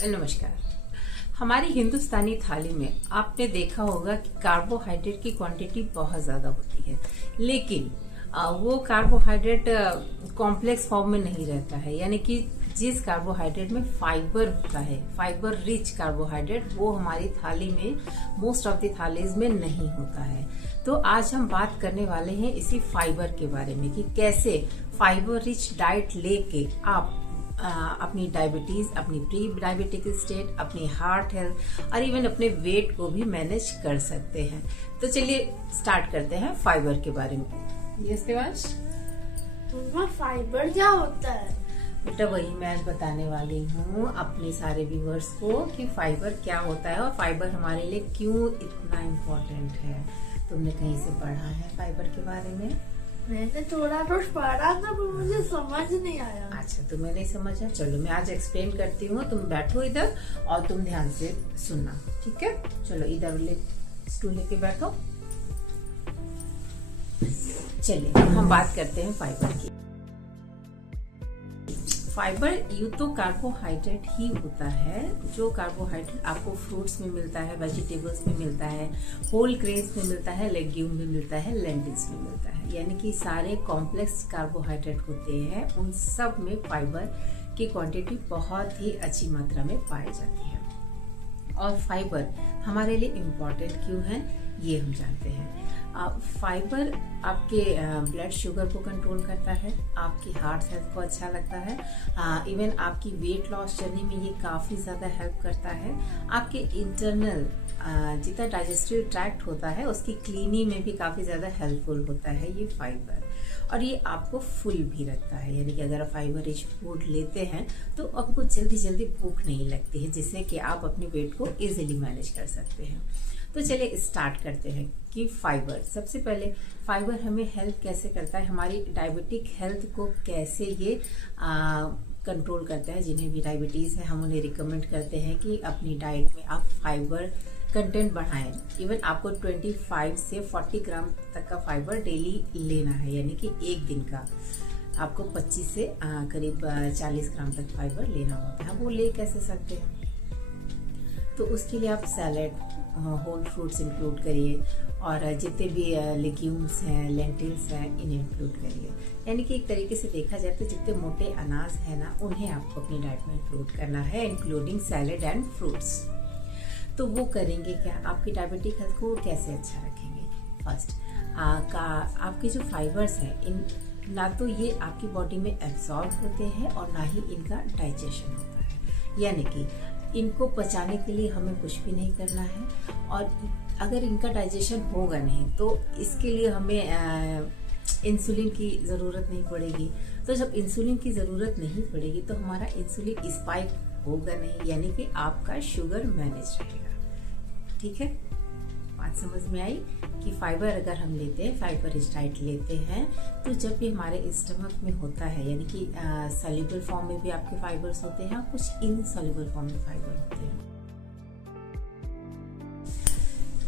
नमस्कार। हमारी हिंदुस्तानी थाली में आपने देखा होगा कि कार्बोहाइड्रेट की क्वांटिटी बहुत ज्यादा होती है, लेकिन वो कार्बोहाइड्रेट कॉम्प्लेक्स फॉर्म में नहीं रहता है। यानी कि जिस कार्बोहाइड्रेट में फाइबर होता है, फाइबर रिच कार्बोहाइड्रेट, वो हमारी थाली में मोस्ट ऑफ द थालीज में नहीं होता है। तो आज हम बात करने वाले हैं इसी फाइबर के बारे में कि कैसे फाइबर रिच डाइट लेके आप अपनी डायबिटीज, अपनी प्री डायबिटिक स्टेट, अपनी हार्ट हेल्थ और इवन अपने वेट को भी मैनेज कर सकते हैं। तो चलिए स्टार्ट करते हैं फाइबर के बारे में। यस देवांश, फाइबर क्या होता है? बेटा वही मैं आज बताने वाली हूँ अपने सारे व्यूअर्स को कि फाइबर क्या होता है और फाइबर हमारे लिए क्यों इतना इम्पोर्टेंट है। तुमने कहीं से पढ़ा है फाइबर के बारे में? मैंने थोड़ा कुछ पढ़ा था पर मुझे समझ नहीं आया। अच्छा, तुम्हें नहीं समझा? चलो मैं आज एक्सप्लेन करती हूँ। तुम बैठो इधर और तुम ध्यान से सुनना, ठीक है? चलो इधर स्टूल लेके बैठो। चलिए हम बात करते हैं फाइबर की। फाइबर यूं तो कार्बोहाइड्रेट ही होता है, जो कार्बोहाइड्रेट आपको फ्रूट्स में मिलता है, वेजिटेबल्स में मिलता है, होल ग्रेन्स में मिलता है, लेग्यूम में मिलता है, लेंटिल्स में मिलता है। यानी कि सारे कॉम्प्लेक्स कार्बोहाइड्रेट होते हैं, उन सब में फाइबर की क्वांटिटी बहुत ही अच्छी मात्रा में पाई जाती है। और फाइबर हमारे लिए इम्पोर्टेंट क्यों है ये हम जानते हैं। फाइबर आपके ब्लड शुगर को कंट्रोल करता है, आपकी हार्ट हेल्थ को अच्छा लगता है, इवन आपकी वेट लॉस जर्नी में ये काफ़ी ज़्यादा हेल्प करता है। आपके इंटरनल जितना डाइजेस्टिव ट्रैक्ट होता है उसकी क्लीनिंग में भी काफ़ी ज़्यादा हेल्पफुल होता है ये फाइबर। और ये आपको फुल भी रखता है, यानी कि अगर आप फाइबर रिच फूड लेते हैं तो आपको जल्दी जल्दी भूख नहीं लगती है, जिससे कि आप अपने वेट को इजीली मैनेज कर सकते हैं। तो चलिए स्टार्ट करते हैं कि फाइबर, सबसे पहले फाइबर हमें हेल्प कैसे करता है, हमारी डायबिटिक हेल्थ को कैसे ये कंट्रोल करता है। जिन्हें भी डायबिटीज़ है हम उन्हें रिकमेंड करते हैं कि अपनी डाइट में आप फाइबर कंटेंट बढ़ाएं। इवन आपको 25 से 40 ग्राम तक का फाइबर डेली लेना है, यानी कि एक दिन का आपको 25 से करीब 40 ग्राम तक फाइबर लेना होता है। वो ले कैसे सकते हैं? तो उसके लिए आप सैलेड, होल फ्रूट्स इंक्लूड करिए और जितने भी लेग्यूम्स हैं, लेंटिल्स हैं, इन्हें इंक्लूड करिए। यानी कि एक तरीके से देखा जाए तो जितने मोटे अनाज है ना, उन्हें आपको अपनी डाइट में इंक्लूड करना है, इंक्लूडिंग सैलेड एंड फ्रूट्स। तो वो करेंगे क्या? आपकी डायबिटिक हेल्थ को कैसे अच्छा रखेंगे? फर्स्ट आपके जो फाइबर्स हैं, इन ना तो ये आपकी बॉडी में एब्जॉर्ब होते हैं और ना ही इनका डाइजेशन होता है। यानी कि इनको पचाने के लिए हमें कुछ भी नहीं करना है, और अगर इनका डाइजेशन होगा नहीं तो इसके लिए हमें इंसुलिन की ज़रूरत नहीं पड़ेगी। तो जब इंसुलिन की ज़रूरत नहीं पड़ेगी तो हमारा इंसुलिन स्पाइक होगा नहीं, यानी कि आपका शुगर मैनेज रहेगा। ठीक है, बात समझ में आई कि फाइबर अगर हम लेते हैं, फाइबर रिच डाइट लेते हैं, तो जब भी हमारे स्टमक में होता है, यानी कि सॉल्युबल फॉर्म में भी आपके फाइबर्स होते हैं, कुछ इनसॉल्युबल फॉर्म में फाइबर होते हैं।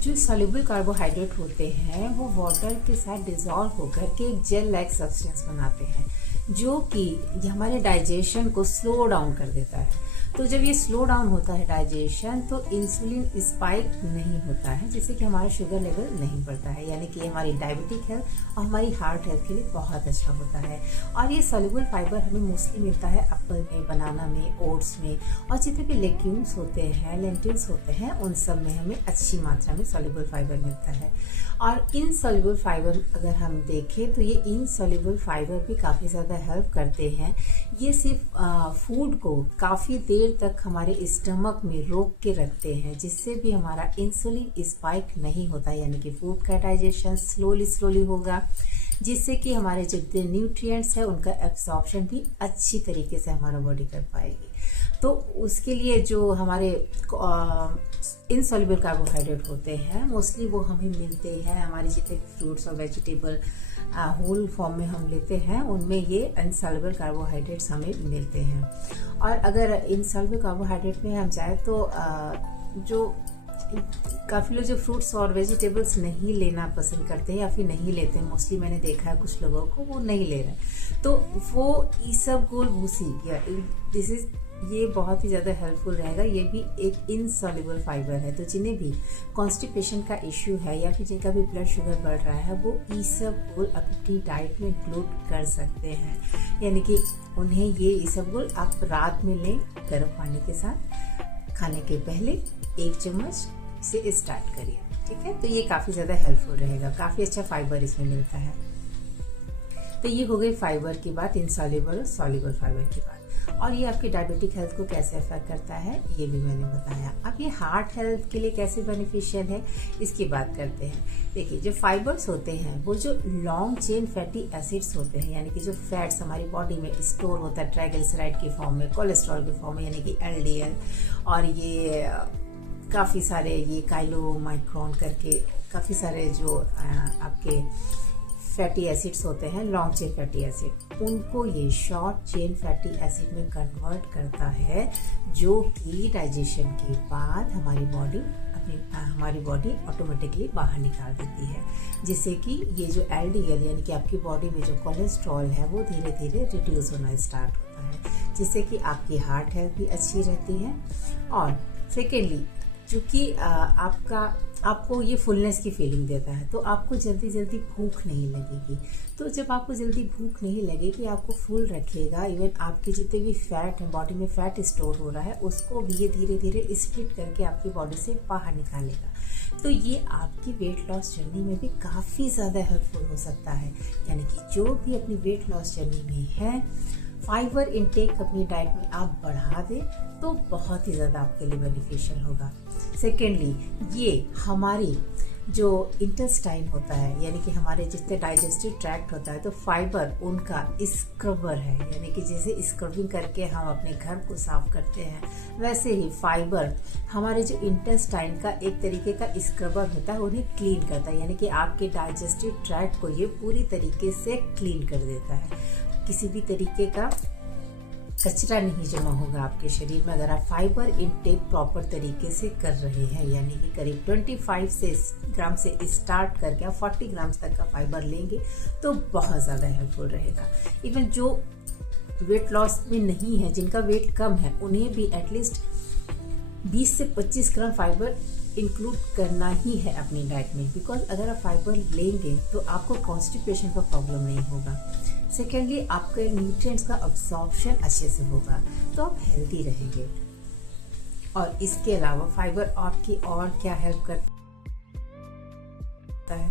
जो सॉल्युबल कार्बोहाइड्रेट होते हैं वो वाटर के साथ डिसॉल्व होकर के एक जेल लाइक सब्सटेंस बनाते हैं, जो कि हमारे डाइजेशन को स्लो डाउन कर देता है। तो जब ये स्लो डाउन होता है डाइजेशन, तो इंसुलिन स्पाइक नहीं होता है, जिससे कि हमारा शुगर लेवल नहीं बढ़ता है। यानी कि हमारी डायबिटिक हेल्थ और हमारी हार्ट हेल्थ के लिए बहुत अच्छा होता है। और ये सॉल्युबल फाइबर हमें मोस्टली मिलता है एप्पल में, बनाना में, ओट्स में, और जितने भी लेग्यूम्स होते हैं, लेंटिल्स होते हैं, उन सब में हमें अच्छी मात्रा में सॉल्युबल फाइबर मिलता है। और इनसॉल्युबल फाइबर अगर हम देखें तो ये इनसॉल्युबल फाइबर भी काफ़ी ज़्यादा हेल्प करते हैं। ये सिर्फ फूड को काफ़ी देर तक हमारे स्टमक में रोक के रखते हैं, जिससे भी हमारा इंसुलिन स्पाइक नहीं होता, यानी कि फूड का डाइजेशन स्लोली होगा, जिससे कि हमारे जितने न्यूट्रिएंट्स हैं उनका एब्सॉर्प्शन भी अच्छी तरीके से हमारा बॉडी कर पाएगी। तो उसके लिए जो हमारे इनसॉल्युबल कार्बोहाइड्रेट होते हैं, मोस्टली वो हमें मिलते हैं हमारे जितने फ्रूट्स और वेजिटेबल होल फॉर्म में हम लेते हैं, उनमें ये इनसॉल्युबल कार्बोहाइड्रेट्स हमें मिलते हैं। और अगर इनसॉल्युबल कार्बोहाइड्रेट में हम जाए तो जो काफ़ी लोग जो फ्रूट्स और वेजिटेबल्स नहीं लेना पसंद करते हैं या फिर नहीं लेते हैं, मोस्टली मैंने देखा है कुछ लोगों को वो नहीं ले रहे, तो वो इसबगोल भूसी या दिस इज ये बहुत ही ज़्यादा हेल्पफुल रहेगा। ये भी एक इनसॉल्युबल फाइबर है, तो जिन्हें भी कॉन्स्टिपेशन का इश्यू है या फिर जिनका भी ब्लड शुगर बढ़ रहा है वो इसबगोल अपनी डाइट में इंक्लूड कर सकते हैं। यानी कि उन्हें ये इसबगोल आप रात में लें गर्म पानी के साथ, खाने के पहले 1 चम्मच से स्टार्ट करिए, ठीक है। तो ये काफ़ी ज़्यादा हेल्पफुल रहेगा, काफ़ी अच्छा फाइबर इसमें मिलता है। तो ये हो गई फाइबर की बात, इनसॉल्युबल और सॉल्युबल फाइबर की बात। और ये आपकी डायबिटिक हेल्थ को कैसे अफेक्ट करता है ये भी मैंने बताया। अब ये हार्ट हेल्थ के लिए कैसे बेनिफिशियल है इसकी बात करते हैं। देखिए, जो फाइबर्स होते हैं वो जो लॉन्ग चेन फैटी एसिड्स होते हैं, यानी कि जो फैट्स हमारी बॉडी में स्टोर होता है ट्राइग्लिसराइड की फॉर्म में, कोलेस्ट्रॉल की फॉर्म में, यानी कि LDL, और ये काफ़ी सारे ये काइलोमाइक्रॉन करके काफ़ी सारे जो आपके फैटी एसिड्स होते हैं, लॉन्ग चेन फैटी एसिड, उनको ये शॉर्ट चेन फैटी एसिड में कन्वर्ट करता है, जो कि डाइजेशन के बाद हमारी बॉडी ऑटोमेटिकली बाहर निकाल देती है, जिससे कि ये जो LDL यानी कि आपकी बॉडी में जो कोलेस्ट्रॉल है वो धीरे धीरे रिड्यूस होना स्टार्ट होता है, जिससे कि आपकी हार्ट हेल्थ भी अच्छी रहती है। और सेकेंडली, चूँकि आपको ये फुलनेस की फीलिंग देता है, तो आपको जल्दी जल्दी भूख नहीं लगेगी। तो जब आपको जल्दी भूख नहीं लगेगी, आपको फुल रखेगा। इवन आपके जितने भी फैट है, बॉडी में फैट स्टोर हो रहा है, उसको भी ये धीरे धीरे स्प्लिट करके आपकी बॉडी से बाहर निकालेगा। तो ये आपकी वेट लॉस जर्नी में भी काफ़ी ज़्यादा हेल्पफुल हो सकता है। यानी कि जो भी अपनी वेट लॉस जर्नी में है, फाइबर इनटेक अपनी डाइट में आप बढ़ा दें तो बहुत ही ज़्यादा आपके लिए बेनिफिशियल होगा। सेकेंडली, ये हमारी जो इंटेस्टाइन होता है, यानी कि हमारे जितने डाइजेस्टिव ट्रैक्ट होता है, तो फाइबर उनका स्क्रबर है। यानी कि जैसे स्क्रबिंग करके हम अपने घर को साफ करते हैं, वैसे ही फाइबर हमारे जो इंटेस्टाइन का एक तरीके का स्क्रबर होता है, उन्हें क्लीन करता है। यानी कि आपके डाइजेस्टिव ट्रैक्ट को ये पूरी तरीके से क्लीन कर देता है। किसी भी तरीके का कचरा नहीं जमा होगा आपके शरीर में, अगर आप फाइबर इनटेक प्रॉपर तरीके से कर रहे हैं। यानी कि करीब 25 ग्राम से स्टार्ट करके आप 40 ग्राम तक का फाइबर लेंगे तो बहुत ज़्यादा हेल्पफुल रहेगा। इवन जो वेट लॉस में नहीं है, जिनका वेट कम है, उन्हें भी एटलीस्ट 20 से 25 ग्राम फाइबर इंक्लूड करना ही है अपनी डाइट में, बिकॉज अगर आप फाइबर लेंगे तो आपको कॉन्स्टिपेशन का प्रॉब्लम नहीं होगा। सेकेंडली, आपके न्यूट्रिएंट्स का अब्सॉर्प्शन अच्छे से होगा, तो आप हेल्दी रहेंगे। और इसके अलावा फाइबर आपकी और क्या हेल्प करता है?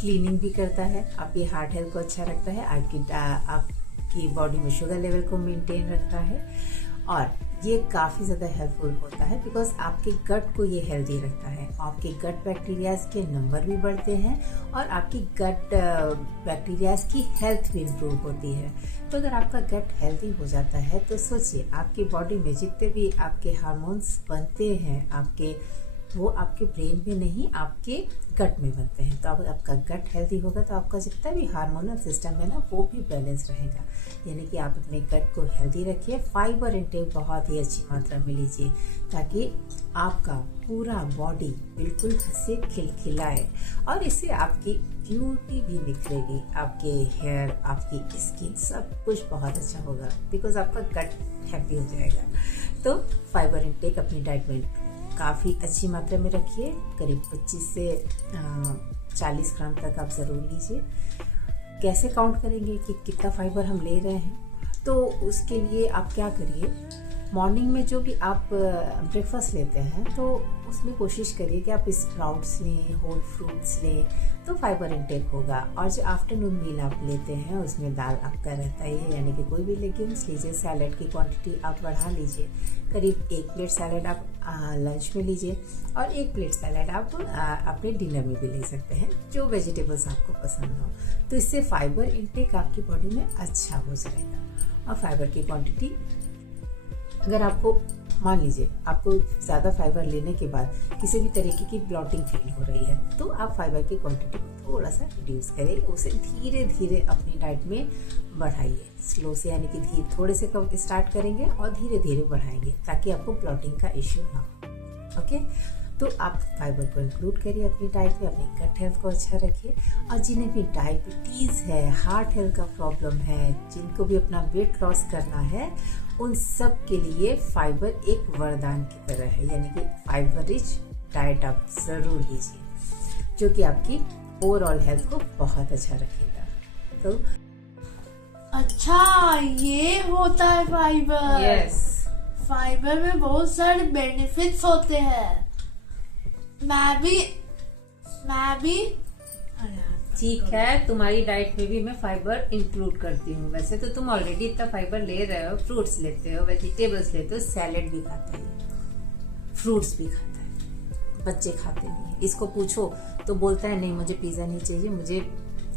क्लीनिंग भी करता है, आपकी हार्ट हेल्थ को अच्छा रखता है, आपकी बॉडी में शुगर लेवल को मेंटेन रखता है, और ये काफ़ी ज़्यादा हेल्पफुल होता है बिकॉज आपके गट को ये हेल्दी रखता है। आपके गट बैक्टीरियाज के नंबर भी बढ़ते हैं और आपकी गट बैक्टीरियाज की हेल्थ भी इम्प्रूव होती है। तो अगर आपका गट हेल्दी हो जाता है तो सोचिए, आपकी बॉडी में जितने भी आपके हार्मोन्स बनते हैं, वो आपके ब्रेन में नहीं, आपके गट में बनते हैं। तो अब आपका गट हेल्दी होगा तो आपका जितना भी हार्मोनल सिस्टम है ना, वो भी बैलेंस रहेगा। यानी कि आप अपने गट को हेल्दी रखिए, फाइबर इंटेक बहुत ही अच्छी मात्रा में लीजिए, ताकि आपका पूरा बॉडी बिल्कुल हंसे खिलखिलाए, और इससे आपकी ब्यूटी भी निखरेगी, आपके हेयर, आपकी स्किन, सब कुछ बहुत अच्छा होगा बिकॉज आपका गट हैप्पी हो जाएगा। तो फाइबर इंटेक अपनी डाइट में काफ़ी अच्छी मात्रा में रखिए, करीब 25 से 40 ग्राम तक आप ज़रूर लीजिए। कैसे काउंट करेंगे कि कितना फाइबर हम ले रहे हैं? तो उसके लिए आप क्या करिए, मॉर्निंग में जो भी आप ब्रेकफास्ट लेते हैं तो उसमें कोशिश करिए कि आप स्प्राउट्स लें, होल फ्रूट्स लें, तो फाइबर इंटेक होगा। और जो आफ्टरनून मील आप लेते हैं उसमें दाल आपका रहता ही है, यानी कि कोई भी लेग्यूम्स लीजिए, सैलड की क्वांटिटी आप बढ़ा लीजिए, करीब 1 प्लेट सैलड आप लंच में लीजिए और 1 प्लेट सैलड आप अपने डिनर में भी ले सकते हैं, जो वेजिटेबल्स आपको पसंद हो। तो इससे फाइबर इंटेक आपकी बॉडी में अच्छा हो जाएगा। और फाइबर की क्वांटिटी, अगर आपको मान लीजिए आपको ज़्यादा फाइबर लेने के बाद किसी भी तरीके की ब्लॉटिंग फील हो रही है, तो आप फाइबर की क्वांटिटी को थोड़ा सा रिड्यूस करें, उसे धीरे धीरे अपनी डाइट में बढ़ाइए, स्लो से, यानी कि थोड़े से कम स्टार्ट करेंगे और धीरे धीरे बढ़ाएंगे, ताकि आपको ब्लॉटिंग का इश्यू ना हो। ओके, तो आप फाइबर को इंक्लूड करिए अपनी डाइट में, अपनी गट हेल्थ को अच्छा रखिए। और जिन्हें भी डायबिटीज़ है, हार्ट हेल्थ का प्रॉब्लम है, जिनको भी अपना वेट लॉस करना है, उन सब के लिए फाइबर एक वरदान की तरह है, यानी कि फाइबर रिच डाइट आप जरूर लीजिए, जो कि आपकी ओवरऑल हेल्थ को बहुत अच्छा रखेगा। तो अच्छा, ये होता है फाइबर। यस, फाइबर में बहुत सारे बेनिफिट्स होते हैं। मैं भी ठीक है, तुम्हारी डाइट में भी मैं फाइबर इंक्लूड करती हूँ। वैसे तो तुम ऑलरेडी इतना फाइबर ले रहे हो, फ्रूट्स लेते हो, वेजिटेबल्स लेते हो, सैलेड भी खाते हो, फ्रूट्स भी खाता है, बच्चे खाते नहीं है। इसको पूछो तो बोलता है नहीं मुझे पिज्जा नहीं चाहिए, मुझे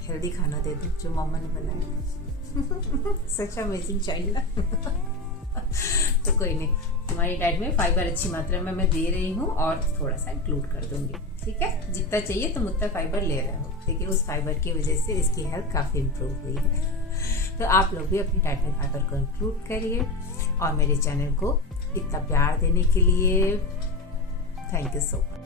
हेल्दी खाना दे दो जो मम्मा ने बनाया। Such amazing child. तो कोई नहीं, तुम्हारी डाइट में फाइबर अच्छी मात्रा में मैं दे रही हूँ और थोड़ा सा इंक्लूड कर दूंगी, ठीक है। जितना चाहिए तुम उतना फाइबर ले रहे हो, लेकिन उस फाइबर की वजह से इसकी हेल्थ काफी इम्प्रूव हुई है। तो आप लोग भी अपनी डाइट में फाइबर को इंक्लूड करिए, और मेरे चैनल को इतना प्यार देने के लिए थैंक यू सो मच।